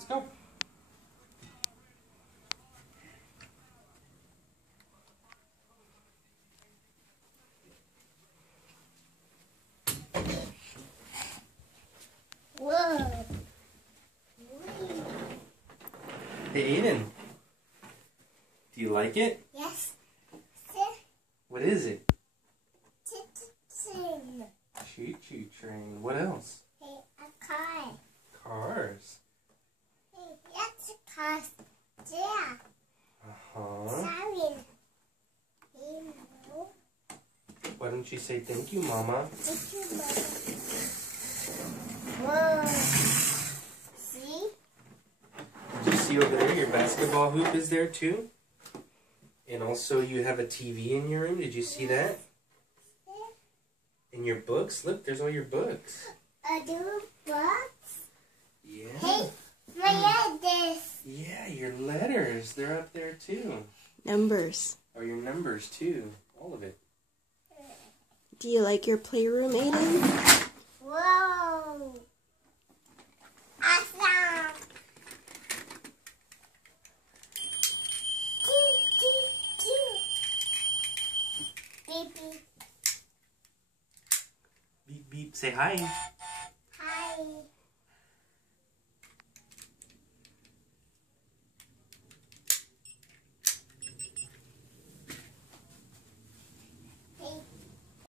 Let's go. Whoa. Hey, Aiden. Do you like it? Yes. What is it? Train. Choo-choo train. What else? Hey, a car. Cars. Hey, that's a car. Yeah. Uh-huh. Sorry. Hey, no. Why don't you say thank you, Mama? Thank you, Mama. Whoa. See? Did you see over there your basketball hoop is there too? And also you have a TV in your room. Did you see that? And your books? Look, there's all your books. Do books? Yeah. Hey, my letters. Yeah, your letters. They're up there too. Numbers. Or your numbers too. All of it. Do you like your playroom, Aiden? Whoa. Awesome. Beep, beep. Beep, beep. Say hi.